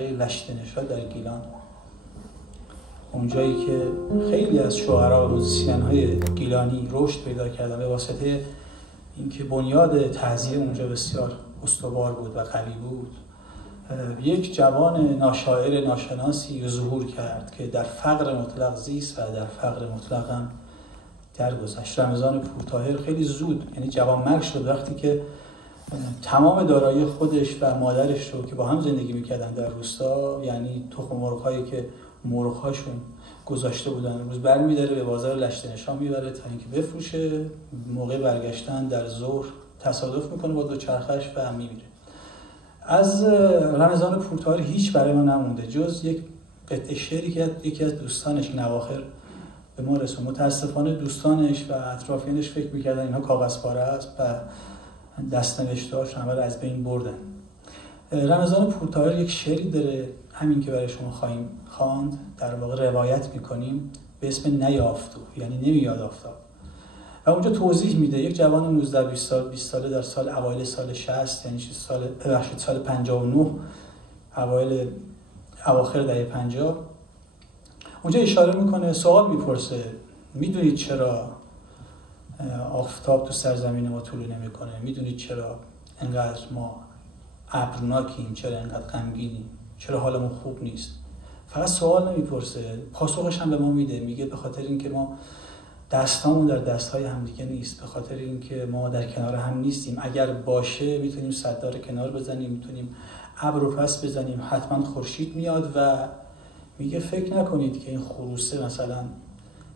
لشت‌نژاد در گیلان، اونجایی که خیلی از شاعرها و موزیسین‌های گیلانی رشد پیدا کردن به واسطه اینکه بنیاد تعزیه اونجا بسیار استوار بود و قوی بود. یک جوان ناشاعر ناشناسی ظهور کرد که در فقر مطلق زیست و در فقر مطلق هم درگذشت. رمضان پورطاهر خیلی زود، یعنی جوانمرگ شد وقتی که تمام دارایی خودش و مادرش رو که با هم زندگی میکردن در روستا، یعنی تخم مرغ‌هایی که مرغ‌هاشون گذاشته بودن، روز برمی‌داره به بازار لشت‌نشان میبره تا اینکه بفروشه. موقع برگشتن در ظهر تصادف میکنه با دوچرخه‌اش و میمیره. از رمضان پورطاهر هیچ برای ما نمونده جز یک قطعه شعری که یکی از دوستانش این اواخر به ما رسوند. متاسفانه دوستانش و اطرافیانش فکر میکردن اینها کاغذپاره است و دست‌نوشته‌هاش همه رو از بین بردن. رمضان پورطاهر یک شعری داره، همین که برای شما خواهیم خواند، در واقع روایت میکنیم، به اسم نیافتو، یعنی نمیاد آفتاب. و اونجا توضیح میده یک جوان 19 20 ساله در سال اوایل سال 60، یعنی سال 59، اواخر دهه 50، اونجا اشاره میکنه، سوال میپرسه: میدونید چرا آفتاب تو سرزمین ما طلوع نمیکنه؟ میدونید چرا انقدر ما ابرناکیم؟ چرا انقدر غمگینیم؟ چرا حالمون خوب نیست؟ فقط سوال نمیپرسه، پاسخش هم به ما میده. میگه به خاطر اینکه ما دستامون در دستهای همدیگه نیست، به خاطر اینکه ما در کنار هم نیستیم. اگر باشه میتونیم صددار کنار بزنیم، میتونیم ابر رو پس بزنیم، حتما خورشید میاد. و میگه فکر نکنید که این خروسه مثلا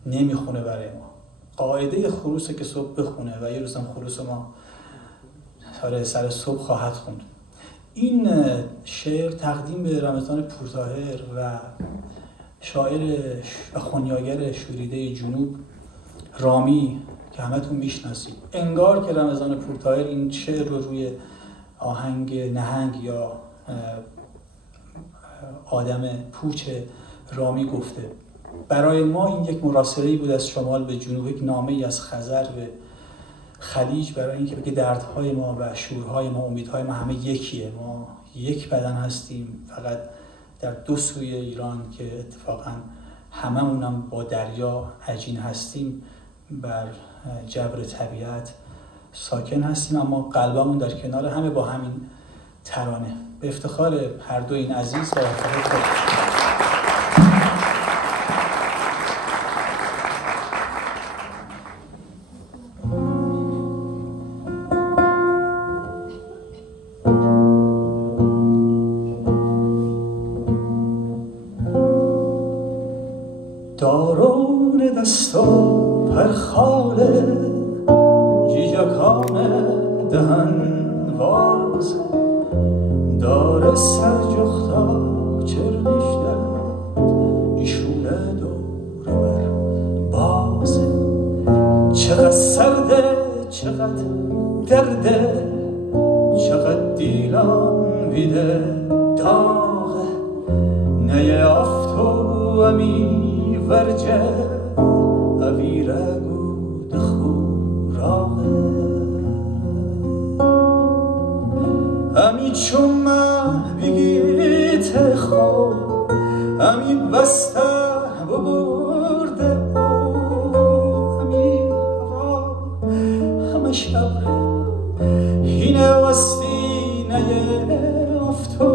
نمیخونه برای ما. قاعده خروسه که صبح بخونه و یه روزم خروس ما سر صبح خواهد خوند. این شعر تقدیم به رمضان پورطاهر و شاعر و خنیاگر شوریده جنوب رامی که همتون میشناسید. انگار که رمضان پورطاهر این شعر رو روی آهنگ نهنگ یا آدم پوچ رامی گفته. برای ما این یک مراسله‌ای بود از شمال به جنوب، یک نامه‌ای از خزر به خلیج، برای اینکه بگه دردهای ما و شورهای ما، امیدهای ما همه یکیه. ما یک بدن هستیم، فقط در دو سوی ایران که اتفاقا هممونم با دریا عجین هستیم، بر جبر طبیعت ساکن هستیم، اما قلبمون در کنار همه با همین ترانه. به افتخار هر دو این عزیز و افتخار دارون دست و پرخاله، جیجکان دهن واز، داره سرجختا چرنشته، ایشونه دور بر بازه. چقدر سرده، چقدر درده، چقدر دیلان ویده داغه. نه آفتو امی ورجه اویره گود خوراغه. امی چومه بگیت خو، امی بسته ببرده او. امی هوا همه شبره، هینه وستینه افتو.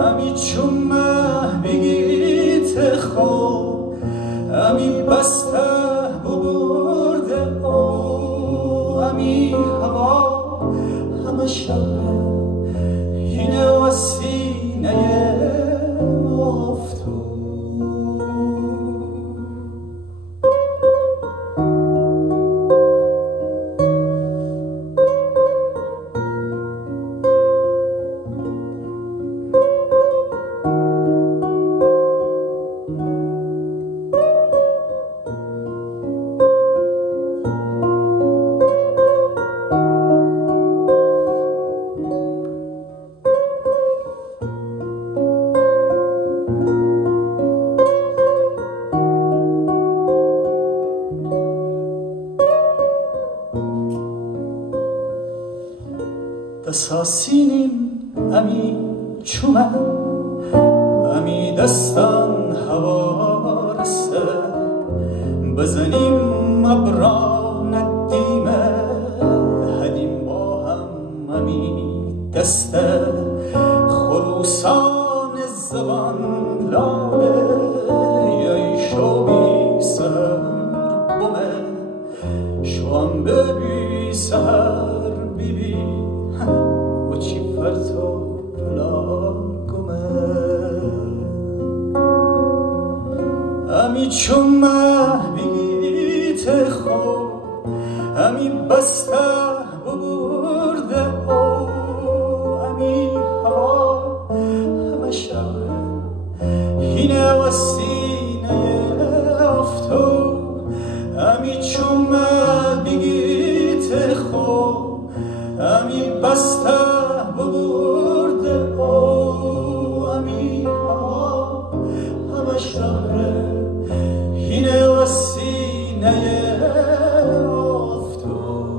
امی چومه بگیت خو، امی بسته ببرده او. امی هوا همه شبه، هینه و سینه افتو. دساسینین امی چومه همی دستان هوا رسته بزنیم ابران دیمه هدیم با هم همی دسته خروسان زبان لاله یای شو بی سر بومه شوام ببی سر بیبی و چی فرتو پلا امی چومه بیت خو امی بسته برده او امی هوا همه شهر هینه و سینه افتو امی چومه بیت خو امی بسته برده او امی هوا همه شهر هینه و سینه افتاد